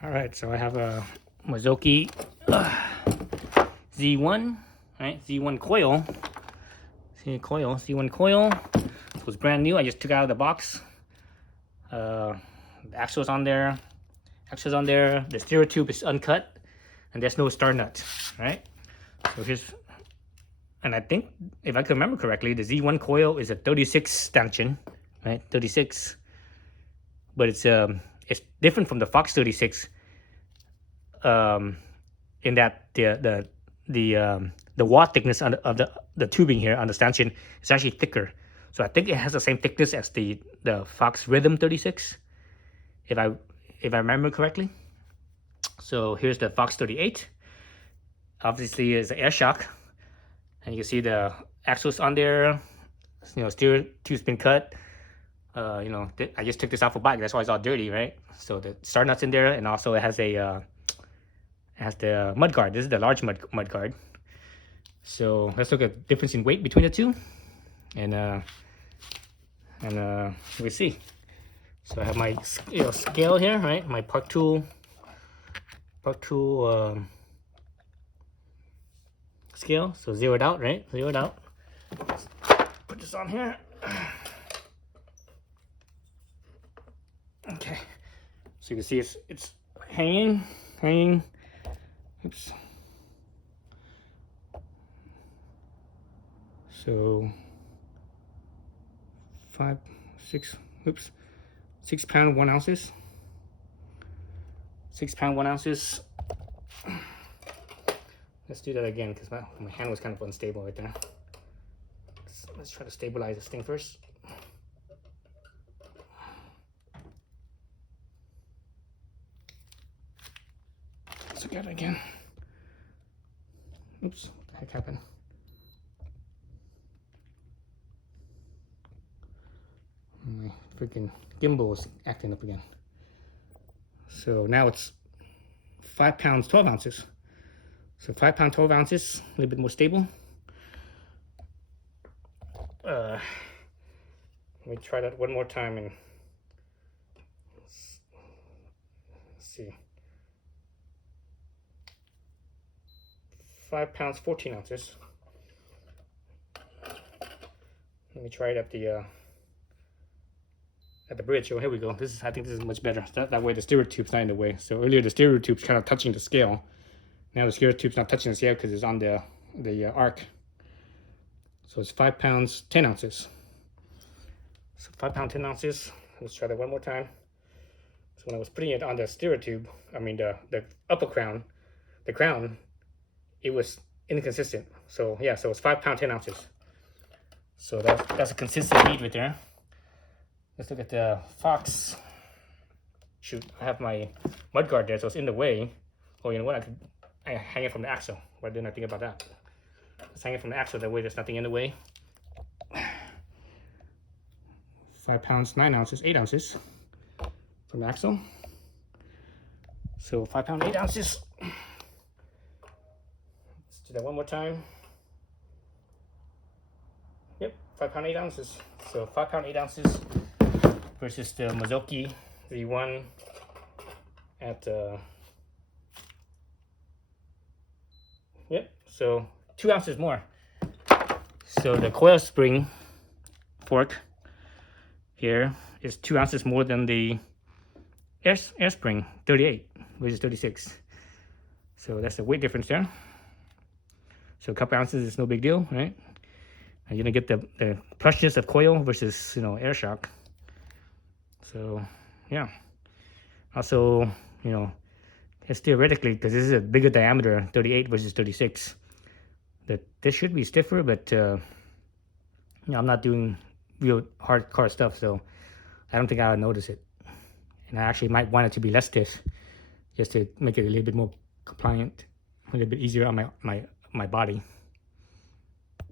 All right, so I have a Mizuki Z1, right? Z1 coil. Z1 coil. So it's brand new. I just took it out of the box. The axle's on there. The stereo tube is uncut, and there's no star nut, right? So here's, and I think if I can remember correctly, the Z1 coil is a 36 stanchion, right? 36, but it's different from the Fox38. In that the wall thickness of the tubing here on the stanchion is actually thicker. So I think it has the same thickness as the Fox Rhythm 36, if I remember correctly. So here's the Fox38. Obviously, is the air shock, and you can see the axles on there. You know, stereo tube's been cut. You know, I just took this off a bike. That's why it's all dirty, right? So the star nut's in there, and also it has a has the mud guard. This is the large mud guard. So let's look at the difference in weight between the two, and we see. So I have my scale here, right? My Park Tool scale. So zeroed out, right? Zeroed out. Let's put this on here. Okay. So you can see it's hanging. Oops. So 6 pound 1 ounces. 6 pound 1 ounces. Let's do that again because my hand was kind of unstable right there. Let's try to stabilize this thing first. Let's look at it again. Oops, what the heck happened? My freaking gimbal is acting up again. So now it's 5 pounds 12 ounces. So 5 pounds 12 ounces, a little bit more stable. Let me try that one more time and let's see. 5 pounds 14 ounces. Let me try it at the bridge. Oh, here we go. I think this is much better. That way the stereo tube's not in the way. So earlier the stereo tube's kind of touching the scale. Now the stereo tube's not touching the scale because it's on the arc. So it's 5 pounds 10 ounces. So 5 pounds 10 ounces. Let's try that one more time. So when I was putting it on the stereo tube, I mean the upper crown, the crown, it was inconsistent. So yeah, so it's 5 pounds 10 ounces. So that's a consistent read right there. Let's look at the Fox. Shoot, I have my mud guard there, so it's in the way. Oh, you know what? I hang it from the axle. Why didn't I think about that? Let's hang it from the axle, that way there's nothing in the way. 5 pounds 9 ounces, 8 ounces from the axle. So 5 pounds 8 ounces. Let's do that one more time. Yep, 5 pounds 8 ounces. So 5 pounds 8 ounces versus the Mizuki Z1 at yep, so 2 ounces more. So the coil spring fork here is 2 ounces more than the air spring 38 versus 36. So that's the weight difference there. So a couple ounces is no big deal, right? And you're gonna get the plushness of coil versus, you know, air shock. So yeah. Also, you know, it's theoretically, because this is a bigger diameter, 38 versus 36, that this should be stiffer, but you know, I'm not doing real hardcore stuff, so I don't think I would notice it. And I actually might want it to be less stiff, just to make it a little bit more compliant, a little bit easier on my body.